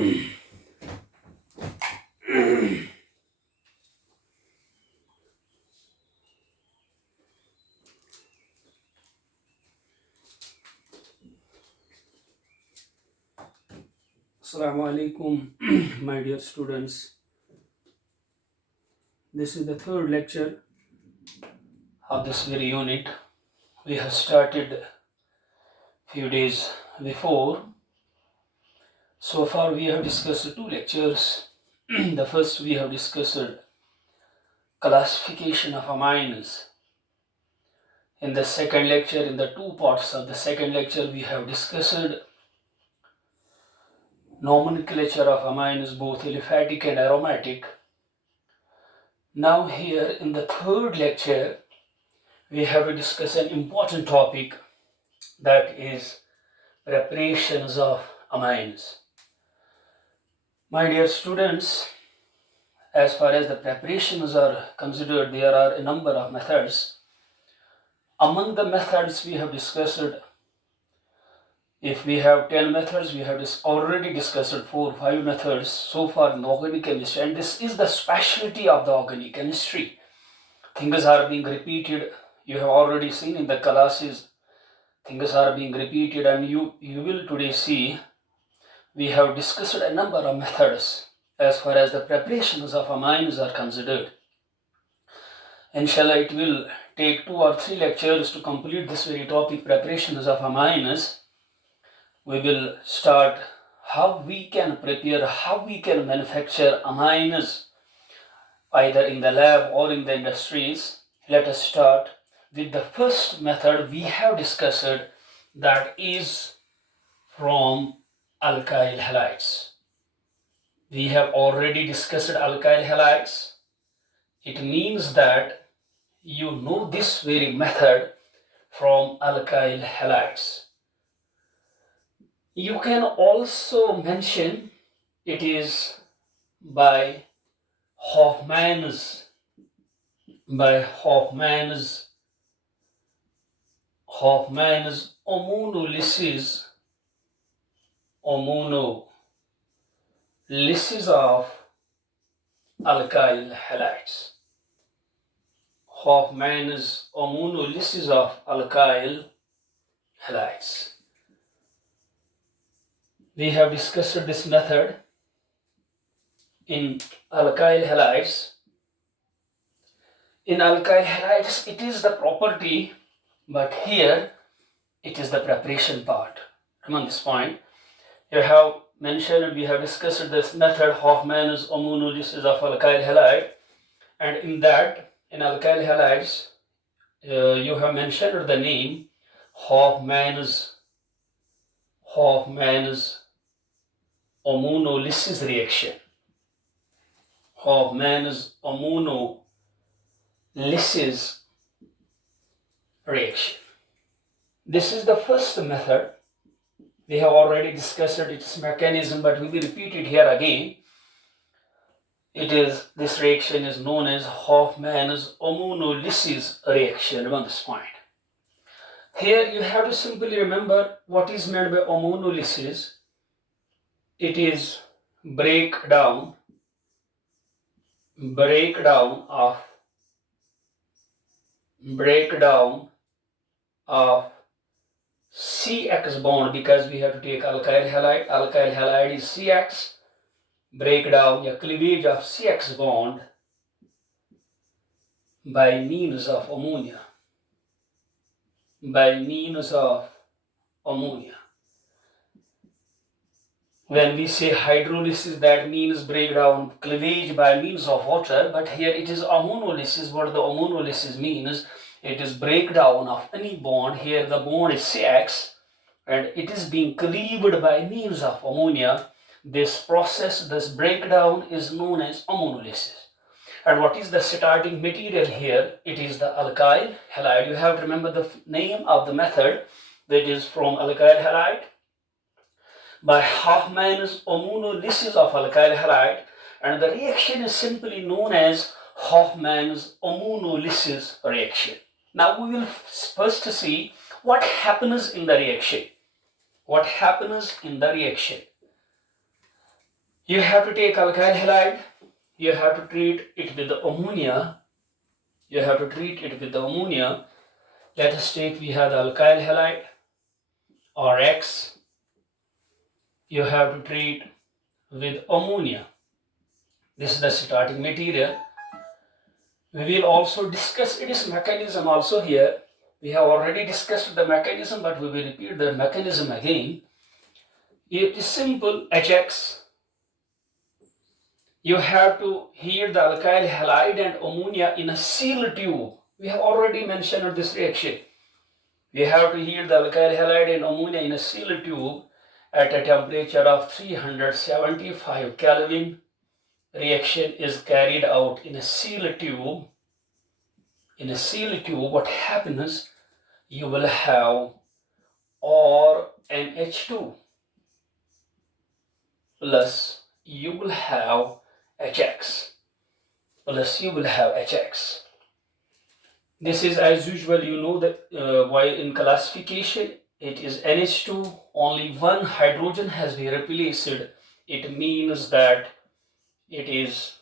Assalamu alaikum, my dear students. This is the third lecture of this very unit. We have started few days before. So far we have discussed two lectures. The first we have discussed classification of amines. In the second lecture, in the two parts of the second lecture, we have discussed nomenclature of amines, both aliphatic and aromatic. Now here in the third lecture, we have to discuss an important topic, that is preparations of amines. My dear students, as far as the preparations are considered, there are a number of methods. Among the methods we have discussed, if we have 10 methods, we have already discussed 4 or 5 methods so far in organic chemistry, and this is the specialty of the organic chemistry. Things are being repeated. You have already seen in the classes, things are being repeated, and you will today see we have discussed a number of methods as far as the preparations of amines are considered. Inshallah, it will take 2 or 3 lectures to complete this very topic, preparations of amines. We will start how we can prepare, how we can manufacture amines either in the lab or in the industries. Let us start with the first method we have discussed, that is from alkyl halides. We have already discussed alkyl halides. It means that you know this very method from alkyl halides. You can also mention it is by Hofmann's ammonolysis of alkyl halides. Hofmann's ammonolysis of alkyl halides. We have discussed this method in alkyl halides. In alkyl halides, it is the property, but here it is the preparation part. Remember this point. You have mentioned, we have discussed this method, Hofmann's ammonolysis of alkyl halide, and in that, in alkyl halides, you have mentioned the name Hofmann's ammonolysis reaction. Hofmann's ammonolysis reaction. This is the first method. We have already discussed its mechanism, but we will repeat it here again. This reaction is known as Hofmann's ammonolysis reaction. Remember this point. Here you have to simply remember what is meant by ammonolysis. It is breakdown of CX bond, because we have to take alkyl halide. Alkyl halide is CX. Breakdown, a cleavage of CX bond by means of ammonia. When we say hydrolysis, that means breakdown, cleavage by means of water, but here it is ammonolysis. What the ammonolysis means, it is breakdown of any bond. Here the bond is CX and it is being cleaved by means of ammonia. This process, this breakdown is known as ammonolysis. And what is the starting material here? It is the alkyl halide. You have to remember the name of the method, that is from alkyl halide by Hofmann's ammonolysis of alkyl halide, and the reaction is simply known as Hofmann's ammonolysis reaction. Now we will first see what happens in the reaction. You have to take alkyl halide, you have to treat it with the ammonia. Let us take, we have the alkyl halide or X. You have to treat with ammonia. This is the starting material. We will also discuss its mechanism also here. We have already discussed the mechanism, but we will repeat the mechanism again. It is simple. HX. You have to heat the alkyl halide and ammonia in a sealed tube. We have already mentioned this reaction. We have to heat the alkyl halide and ammonia in a sealed tube at a temperature of 375 Kelvin. Reaction is carried out in a sealed tube. In a sealed tube, what happens? You will have RNH2 plus you will have HX plus you will have HX. This is as usual, you know that while in classification it is NH2, only one hydrogen has been replaced. It means that it is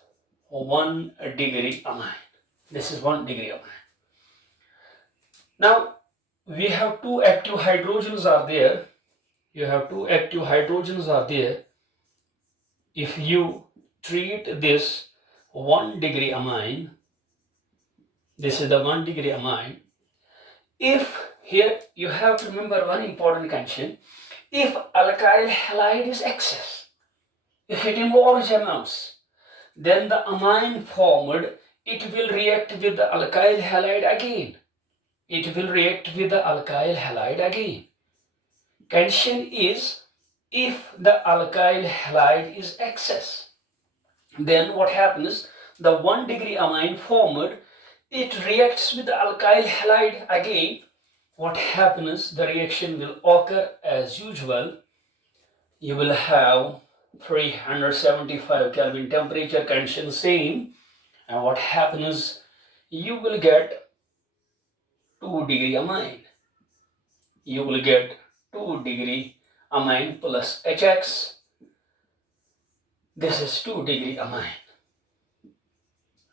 1 degree amine. This is 1 degree amine. Now we have two active hydrogens are there. You have two active hydrogens are there. If you treat this 1 degree amine, this is the 1 degree amine. If here you have to remember one important condition. If alkyl halide is excess, if it in large amounts, then the amine formed, it will react with the alkyl halide again. It will react with the alkyl halide again. Condition is if the alkyl halide is excess, then what happens? The 1 degree amine formed, it reacts with the alkyl halide again. What happens? The reaction will occur as usual. You will have 375 Kelvin temperature, condition same, and what happens? You will get 2 degree amine. You will get 2 degree amine plus HX. This is 2 degree amine.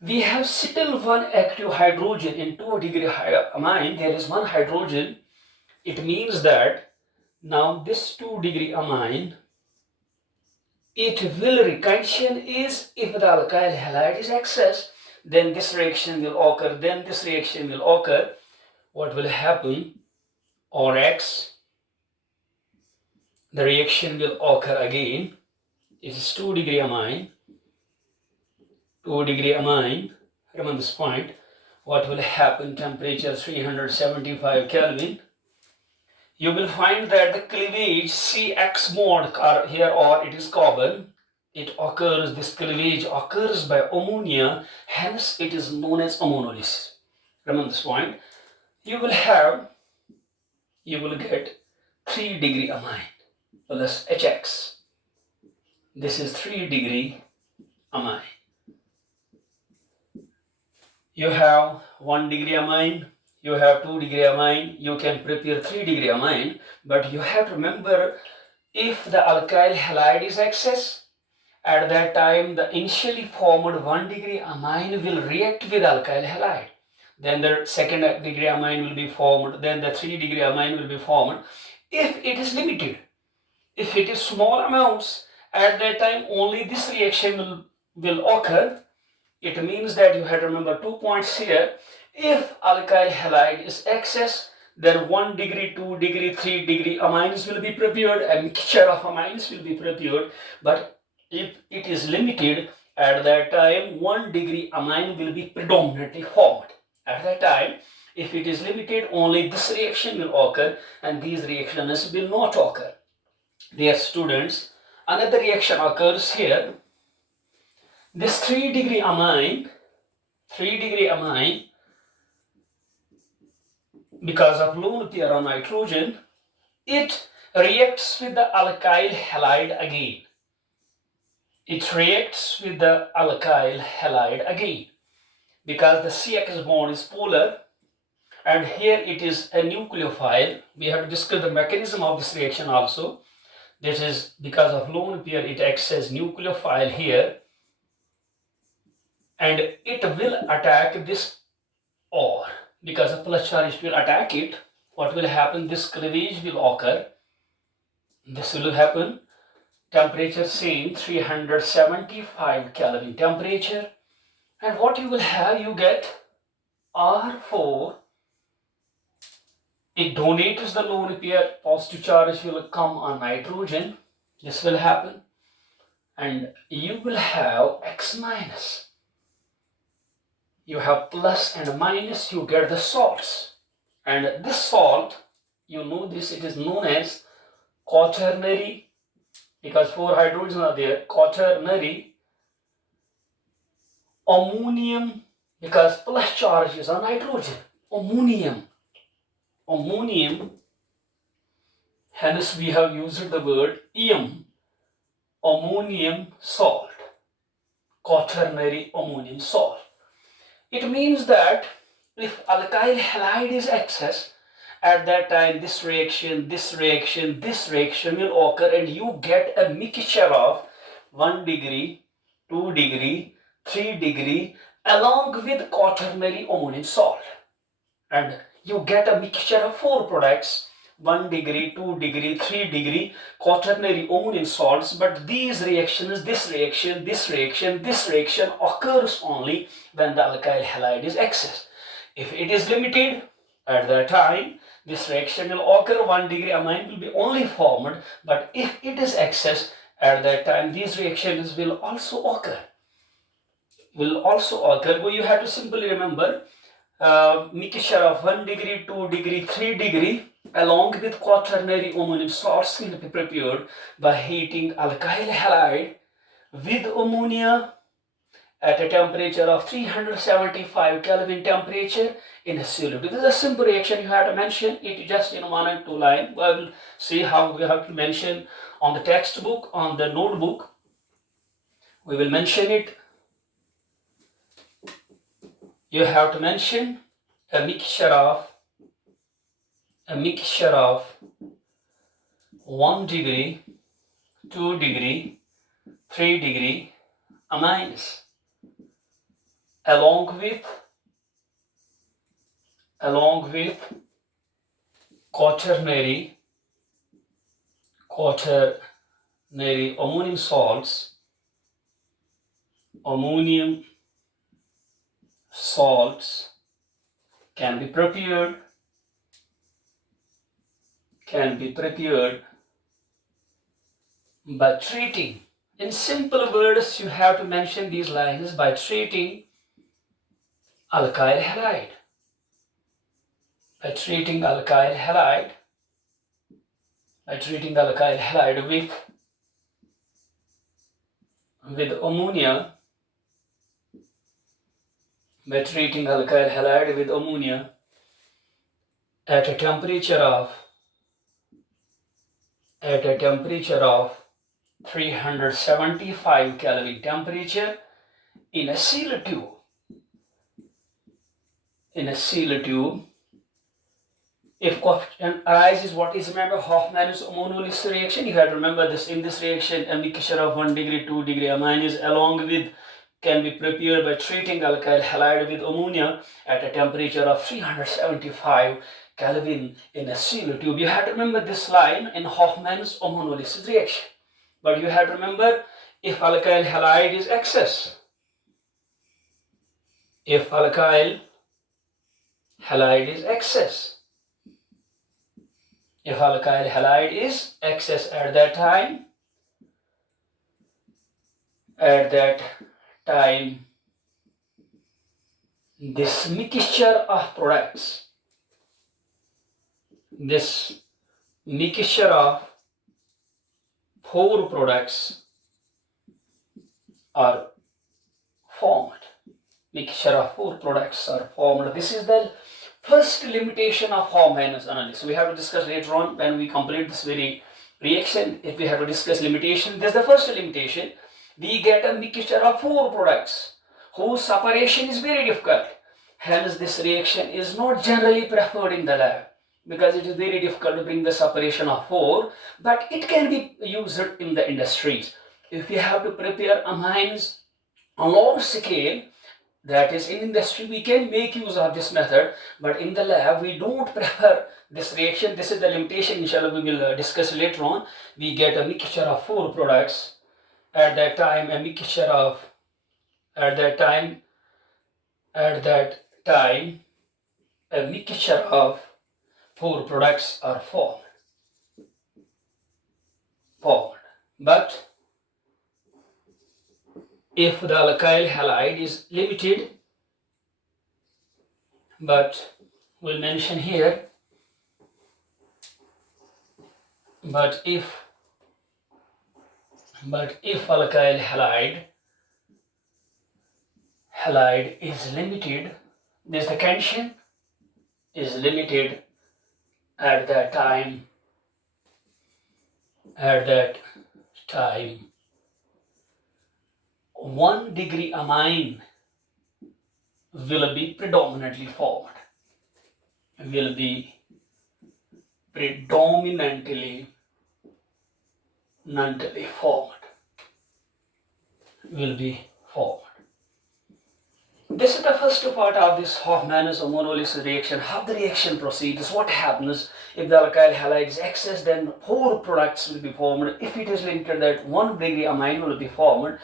We have still one active hydrogen in 2 degree amine. There is one hydrogen. It means that now this 2 degree amine, it will, condition is if the alkyl halide is excess, then this reaction will occur. What will happen? RX, the reaction will occur again. It is 2 degree amine. 2 degree amine. Remember this point. What will happen? Temperature 375 Kelvin. You will find that the cleavage CX mode here, or it is carbon. It occurs, this cleavage occurs by ammonia, hence it is known as ammonolysis. Remember this point. You will get 3 degree amine plus HX. This is 3 degree amine. You have 1 degree amine, you have 2 degree amine, you can prepare 3 degree amine, but you have to remember, if the alkyl halide is excess, at that time the initially formed 1 degree amine will react with alkyl halide. Then the 2nd degree amine will be formed, then the 3 degree amine will be formed. If it is limited, if it is small amounts, at that time only this reaction will occur. It means that you have to remember 2 points here. If alkyl halide is excess, then 1 degree, 2 degree, 3 degree amines will be prepared, a mixture of amines will be prepared. But if it is limited, at that time 1 degree amine will be predominantly formed. At that time, if it is limited, only this reaction will occur and these reactions will not occur. Dear students, another reaction occurs here. This 3 degree amine, because of lone pair on nitrogen, it reacts with the alkyl halide again. Because the CX bond is polar and here it is a nucleophile. We have to discuss the mechanism of this reaction also. This is because of lone pair, it acts as nucleophile here, and it will attack this ore. Because a plus charge will attack it, what will happen? This cleavage will occur. This will happen. Temperature same 375 Kelvin temperature. And what you will have, you get R4. It donates the lone pair, positive charge will come on nitrogen. This will happen. And you will have X minus. You have plus and minus, you get the salts. And this salt, you know this, it is known as quaternary, because 4 hydrogens are there, quaternary ammonium, because plus charge is on nitrogen. Ammonium, hence we have used the word ammonium salt, quaternary ammonium salt. It means that if alkyl halide is excess, at that time this reaction will occur, and you get a mixture of 1 degree, 2 degree, 3 degree along with quaternary ammonium salt, and you get a mixture of 4 products, 1 degree, 2 degree, 3 degree quaternary ammonium salts. But these reactions, this reaction occurs only when the alkyl halide is excess. If it is limited, at that time this reaction will occur, 1 degree amine will be only formed. But if it is excess, at that time these reactions will also occur. But you have to simply remember mixture of 1 degree, 2 degree, 3 degree along with quaternary ammonium salts can be prepared by heating alkyl halide with ammonia at a temperature of 375 Kelvin temperature in a solute. This is a simple reaction. You have to mention it just in 1 and 2 lines. I will see how we have to mention on the textbook, on the notebook. We will mention it. You have to mention a mixture of 1 degree, 2 degree, 3 degree amines along with quaternary ammonium salts. Ammonium salts can be prepared by treating. In simple words, you have to mention these lines: by treating alkyl halide. By treating alkyl halide with ammonia. By treating alkyl halide with ammonia at a temperature of 375 Kelvin temperature in a seal tube. If question arises, what is, remember, Hofmann's ammonolysis reaction? You have to remember this. In this reaction, a mixture of 1 degree, 2 degree amines along with can be prepared by treating alkyl halide with ammonia at a temperature of 375 Kelvin in a seal tube. You have to remember this line in Hofmann's ammonolysis reaction. But you have to remember, if alkyl halide is excess, at that time this mixture of products, this mixture of 4 products are formed. This is the first limitation of Hofmann's analysis. We have to discuss later on when we complete this very reaction. If we have to discuss limitation, this is the first limitation. We get a mixture of 4 products whose separation is very difficult. Hence, this reaction is not generally preferred in the lab. because it is very difficult to bring the separation of 4, but it can be used in the industries. If you have to prepare amines on large scale, that is in industry, we can make use of this method, but in the lab we don't prefer this reaction. This is the limitation, inshallah we will discuss later on. We get a mixture of 4 products at that time, a mixture of at that time a mixture of 4 products are formed. But if the alkyl halide is limited, but we'll mention here, but if alkyl halide is limited, this the condition is limited at that time 1 degree amine will be predominantly formed, formed. This is the first part of this Hofmann's ammonolysis reaction. How the reaction proceeds, what happens if the alkyl halide is excess, then 4 products will be formed. If it is limited, that 1 degree amine will be formed.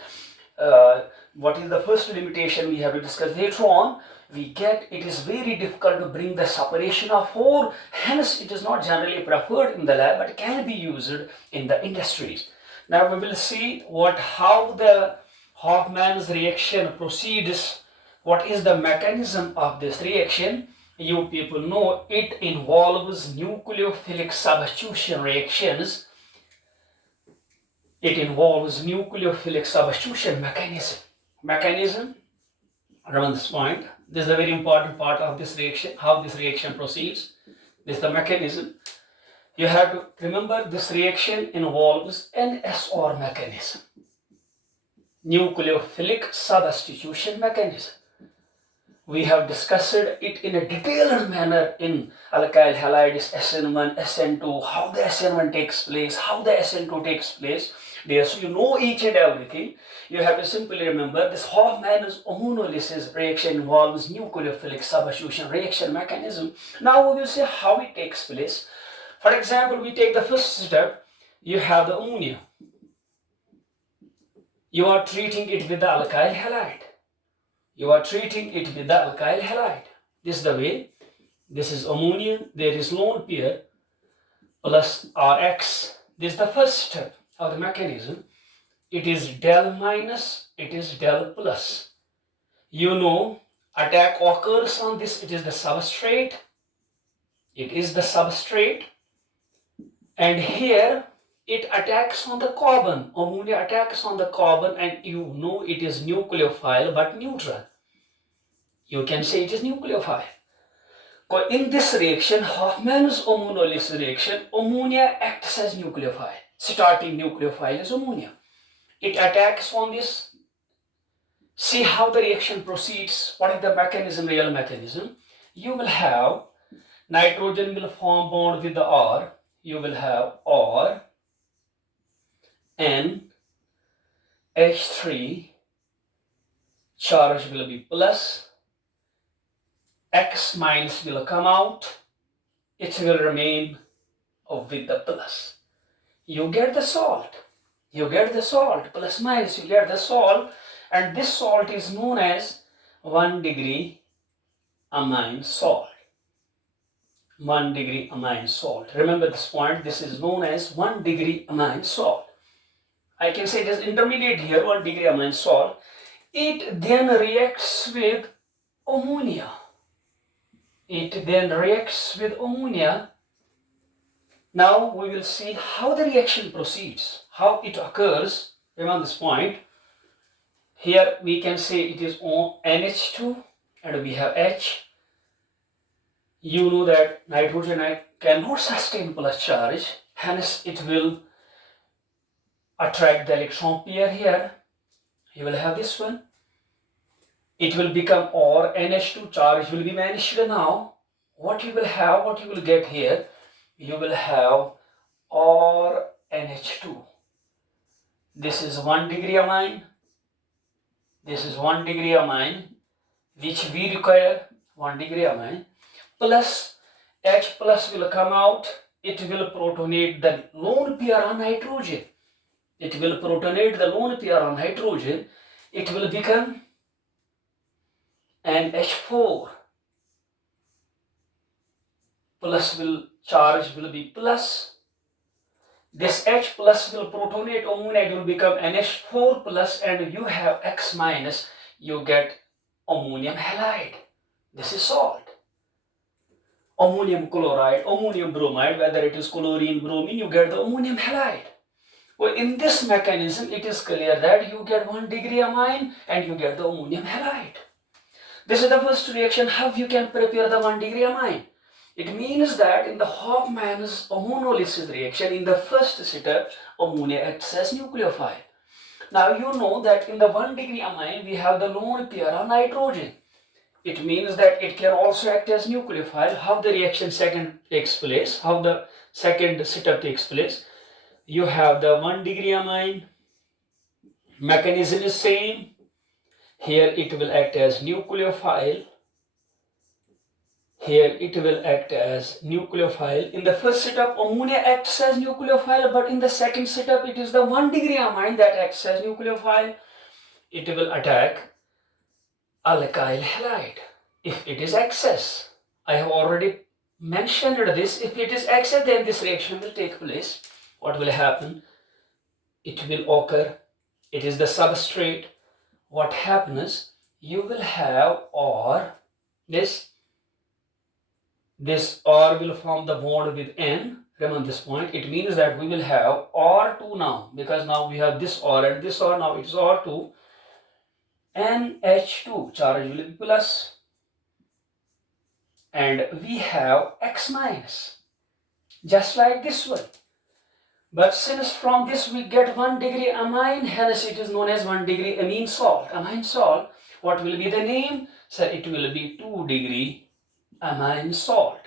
What is the first limitation we have to discuss later on? We get it is very difficult to bring the separation of 4, hence it is not generally preferred in the lab, but can be used in the industries. Now we will see how the Hofmann's reaction proceeds. What is the mechanism of this reaction? You people know it involves nucleophilic substitution reactions. It involves nucleophilic substitution mechanism. Around this point, this is a very important part of this reaction, how this reaction proceeds. This is the mechanism. You have to remember this reaction involves NSR mechanism, nucleophilic substitution mechanism. We have discussed it in a detailed manner in alkyl halides SN1, SN2, how the SN1 takes place, how the SN2 takes place. There, so you know each and everything. You have to simply remember this Hofmann's ammonolysis reaction involves nucleophilic substitution reaction mechanism. Now we will see how it takes place. For example, we take the first step. You have the ammonia. You are treating it with the alkyl halide. This is the way. This is ammonia. There is lone pair plus Rx. This is the first step of the mechanism. It is del minus, it is del plus. You know, attack occurs on this. It is the substrate. And here it attacks on the carbon. Ammonia attacks on the carbon, and you know it is nucleophile but neutral. You can say it is nucleophile. In this reaction, Hofmann's ammonolysis reaction, ammonia acts as nucleophile. Starting nucleophile is ammonia. It attacks on this. See how the reaction proceeds. What is the mechanism, real mechanism? You will have nitrogen will form bond with the R. You will have R, N, H3, charge will be plus, X minus will come out, it will remain with the plus. You get the salt, plus minus, you get the salt, and this salt is known as 1 degree amine salt. 1 degree amine salt. Remember this point, this is known as 1 degree amine salt. I can say it is intermediate here, 1 degree amine salt. It then reacts with ammonia. Now we will see how the reaction proceeds, how it occurs. Remember this point. Here we can say it is NH2 and we have H. You know that nitrogen cannot sustain plus charge, hence it will attract the electron pair here. You will have this one. It will become, or NH2 charge will be vanished now. what you will get here, you will have RNH2. This is 1 degree amine. This is 1 degree amine, which we require, 1 degree amine, plus H plus will come out. It will protonate the lone pair on nitrogen. It will protonate the lone pair on nitrogen. It will become an H4. Plus charge will be plus. This H plus will protonate ammonia. It will become NH4 plus, and you have X minus. You get ammonium halide. This is salt. Ammonium chloride, ammonium bromide, whether it is chlorine, bromine, you get the ammonium halide. Well, in this mechanism, it is clear that you get 1 degree amine and you get the ammonium halide. This is the first reaction, how you can prepare the 1 degree amine. It means that in the Hofmann's ammonolysis reaction, in the first step, ammonia acts as nucleophile. Now you know that in the 1 degree amine, we have the lone pair of nitrogen. It means that it can also act as nucleophile. How the reaction second takes place, how the second setup takes place. You have the 1 degree amine, mechanism is same. Here it will act as nucleophile. Here it will act as nucleophile. In the first setup, ammonia acts as nucleophile, but in the second setup, it is the 1 degree amine that acts as nucleophile. It will attack alkyl halide if it is excess. I have already mentioned this. If it is excess, then this reaction will take place. What will happen? It will occur. It is the substrate. What happens? You will have or this R will form the bond with N. Remember this point. It means that we will have R2 now, because now we have this R and this R. Now it is R2. NH2 charge will be plus, and we have X minus, just like this one. But since from this we get 1 degree amine, hence it is known as 1 degree amine salt. Amine salt, what will be the name? So it will be 2 degree amine salt.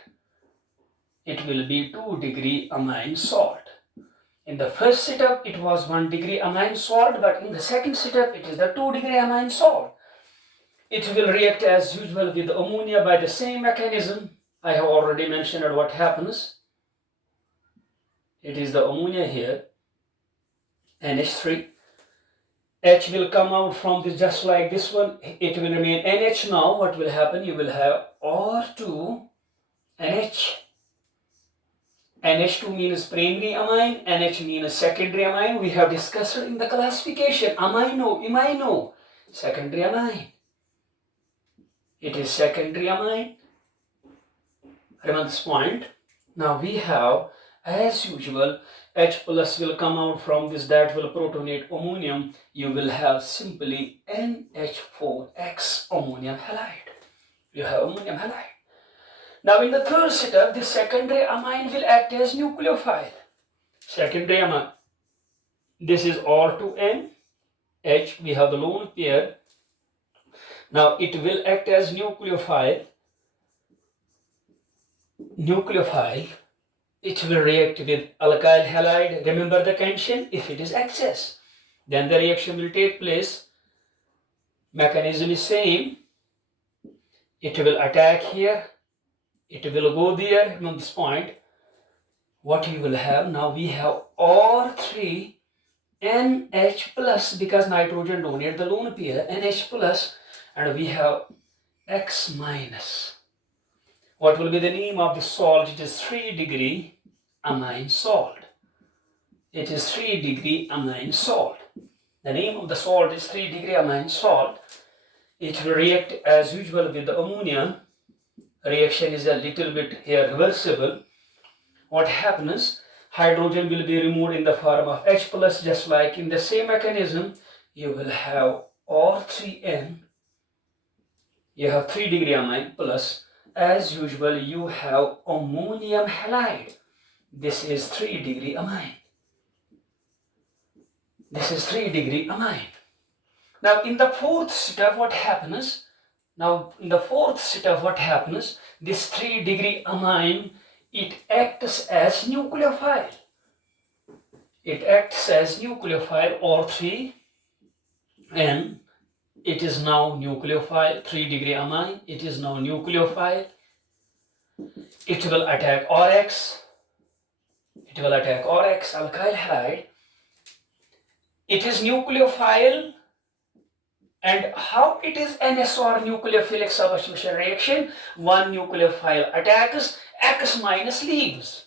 It will be 2 degree amine salt. In the first setup, it was 1 degree amine salt, but in the second setup, it is the 2 degree amine salt. It will react as usual with ammonia by the same mechanism. I have already mentioned what happens. It is the ammonia here, NH3. H will come out from this just like this one. It will remain NH now. What will happen? You will have R2 NH. NH2 means primary amine, NH means secondary amine. We have discussed in the classification. Amino, imino, secondary amine. It is secondary amine. Remember this point. Now we have, as usual, H plus will come out from this, that will protonate ammonium. You will have simply NH4X ammonium halide. You have ammonium halide. Now in the third setup, the secondary amine will act as nucleophile. Secondary amine. This is R2N, H, we have the lone pair. Now it will act as nucleophile. It will react with alkyl halide. Remember the condition, if it is excess, then the reaction will take place. Mechanism is same. It will attack here. It will go there. From this point, what you will have now, we have R3 NH plus, because nitrogen donates the lone pair, NH plus, and we have X minus. What will be the name of the salt? It is 3 degree amine salt. It is 3 degree amine salt. The name of the salt is 3 degree amine salt. It will react as usual with the ammonia. Reaction is a little bit here reversible. What happens? Hydrogen will be removed in the form of H plus, just like in the same mechanism. You will have R3N. You have 3 degree amine plus, as usual, you have ammonium halide. This is 3 degree amine. This is 3 degree amine. Now in the fourth step, what happens? Now in the fourth step, what happens? This 3-degree amine, it acts as nucleophile. It acts as nucleophile or 3, and it is now nucleophile. 3-degree amine, it is now nucleophile. It will attack RX. It will attack RX, alkyl halide. It is nucleophile. And how it is NSR nucleophilic substitution reaction? One nucleophile attacks, X minus leaves.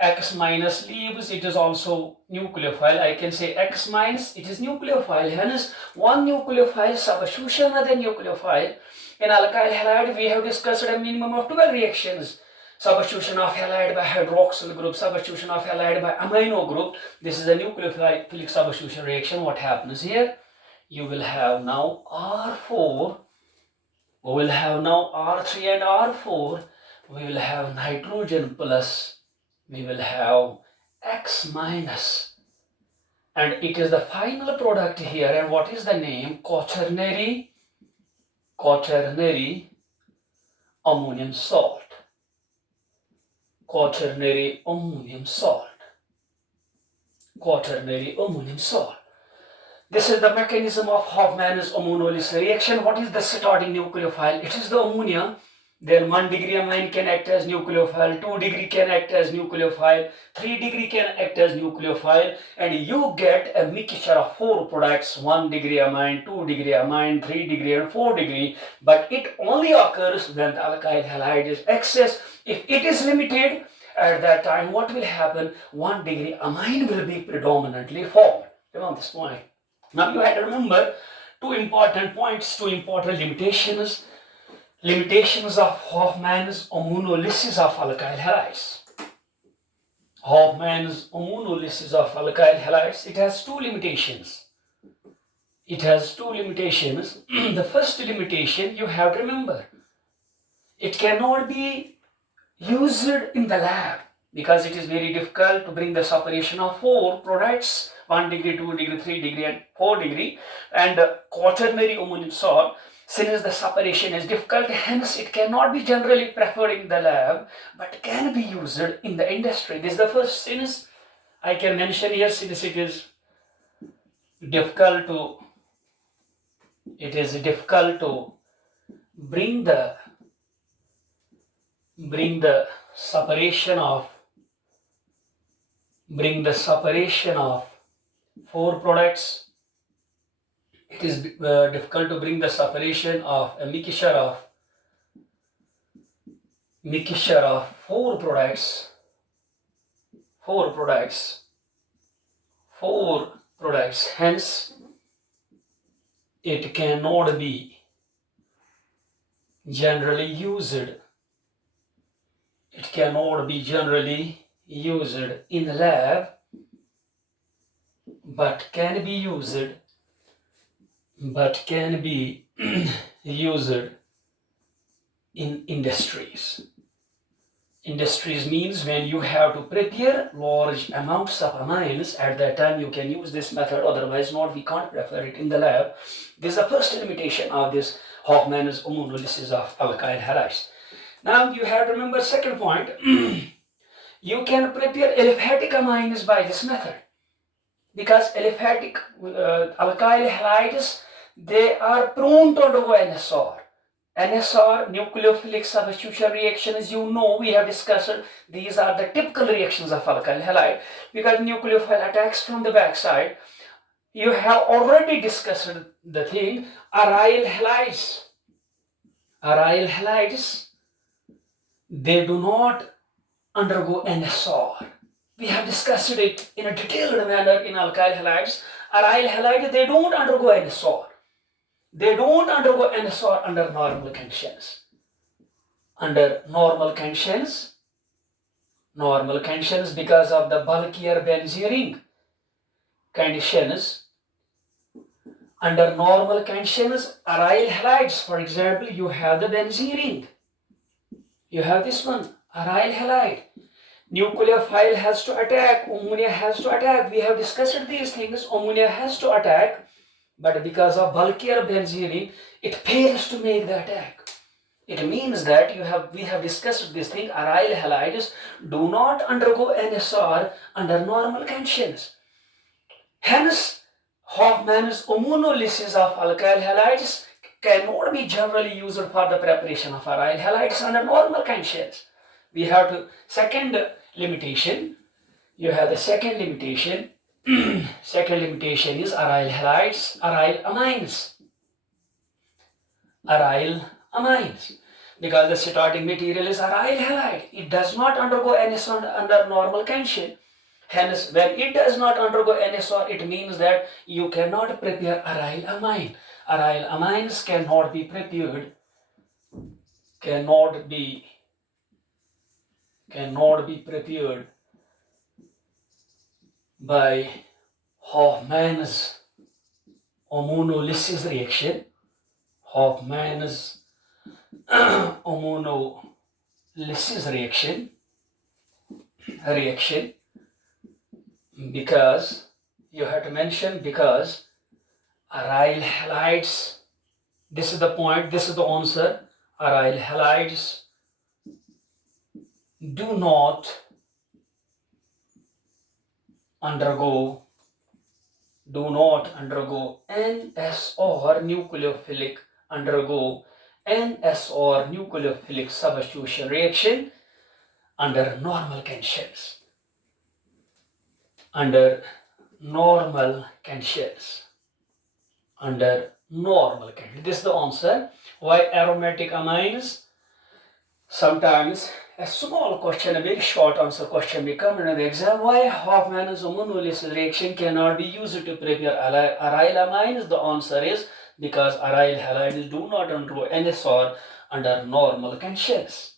X minus leaves, it is also nucleophile. I can say X minus, it is nucleophile. Hence, one nucleophile substitution another nucleophile. In alkyl halide, we have discussed a minimum of 12 reactions. Substitution of halide by hydroxyl group, substitution of halide by amino group. This is a nucleophilic substitution reaction. What happens here? You will have now R4, we will have now R3 and R4, we will have nitrogen plus, we will have X minus, and it is the final product here. And what is the name? Quaternary ammonium salt. Quaternary ammonium salt. Quaternary ammonium salt. This is the mechanism of Hofmann's ammonolysis reaction. What is the starting nucleophile? It is the ammonia. Then 1-degree amine can act as nucleophile, 2-degree can act as nucleophile, 3-degree can act as nucleophile, and you get a mixture of 4 products: 1-degree amine, 2-degree amine, 3-degree and 4-degree. But it only occurs when the alkyl halide is excess. If it is limited, at that time what will happen? 1-degree amine will be predominantly formed. Remember this point. Now you have to remember 2 important points, 2 important limitations. Limitations of Hofmann's ammonolysis of alkyl halides. Hofmann's ammonolysis of alkyl halides, it has 2 limitations. It has 2 limitations. The first limitation you have to remember, it cannot be used in the lab because it is very difficult to bring the separation of 4 products: 1-degree, 2-degree, 3-degree and 4-degree, and quaternary ammonium salt. Since the separation is difficult, hence it cannot be generally preferred in the lab, but can be used in the industry. This is the first. Since I can mention here, since it is difficult to bring the separation of 4 products. It is difficult to bring the separation of a mixture of 4 products. 4 products. Hence, it cannot be generally used. It cannot be generally used in the lab, but can be used in industries. Industries means when you have to prepare large amounts of amines, at that time you can use this method, otherwise not, we can't prepare it in the lab. This is the first limitation of this Hofmann's ammonolysis of alkyl halides. Now you have to remember second point, you can prepare aliphatic amines by this method, because aliphatic alkyl halides, they are prone to undergo NSR. NSR, nucleophilic substitution reactions, you know, we have discussed, these are the typical reactions of alkyl halide, because nucleophile attacks from the backside. You have already discussed the thing, aryl halides, they do not undergo NSR. We have discussed it in a detailed manner in alkyl halides. Aryl halide, they don't undergo NSR. They don't undergo NSR under normal conditions. Under normal conditions, because of the bulkier benzene ring conditions, under normal conditions, aryl halides, for example, you have the benzene ring. You have this one, aryl halide. Nucleophile has to attack, ammonia has to attack. We have discussed these things. Ammonia has to attack, but because of bulkier benzene, it fails to make the attack. It means that we have discussed this thing. Aryl halides do not undergo NSR under normal conditions. Hence, Hofmann's ammonolysis of alkyl halides cannot be generally used for the preparation of aryl halides under normal conditions. We have the second limitation. You have the second limitation. Second limitation is aryl halides, aryl amines. Aryl amines. Because the starting material is aryl halide. It does not undergo NSR under normal condition. Hence, when it does not undergo NSR, it means that you cannot prepare aryl amine. Aryl amines cannot be prepared, cannot be prepared by Hofmann's ammonolysis reaction. Hofmann's ammonolysis reaction, because you have to mention, because aryl halides, this is the point, this is the answer, aryl halides do not undergo NSR nucleophilic substitution reaction under normal conditions. Under normal conditions. This is the answer. Why aromatic amines? Sometimes a small question, a very short answer question may come in the exam. Why Hofmann's ammonolysis reaction cannot be used to prepare aryl amines? The answer is because aryl halides do not undergo NSR under normal conditions.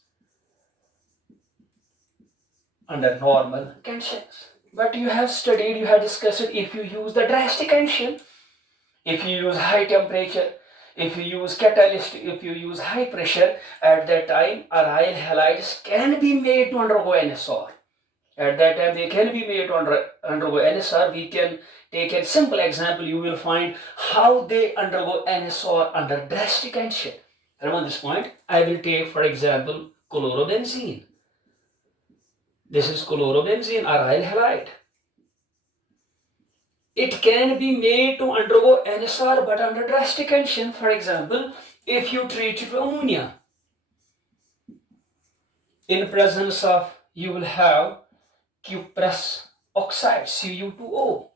But you have studied, you have discussed it. If you use the drastic condition, if you use high temperature, if you use catalyst, if you use high pressure, at that time aryl halides can be made to undergo NSR. At that time they can be made to undergo NSR. We can take a simple example. You will find how they undergo NSR under drastic condition. Remember this point. I will take, for example, chlorobenzene. This is chlorobenzene, aryl halide. It can be made to undergo NSR, but under drastic condition. For example, if you treat it with ammonia, in presence of, you will have cuprous oxide, Cu2O.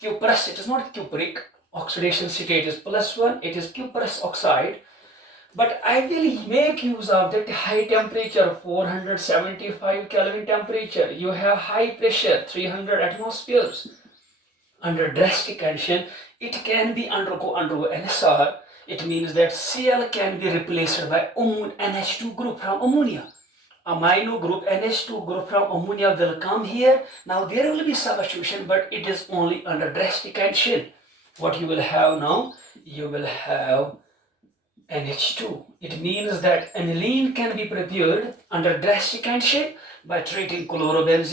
Cuprous, it is not cupric. Oxidation state is +1, it is cuprous oxide. But I will make use of that high temperature, 475 Kelvin temperature. You have high pressure, 300 atmospheres. Under drastic condition, it can be undergo NSR. It means that Cl can be replaced by NH2 group from ammonia. Amino group, NH2 group from ammonia will come here. Now there will be substitution, but it is only under drastic condition. What you will have now? You will have NH2. It means that aniline can be prepared under drastic condition by treating chlorobenzene.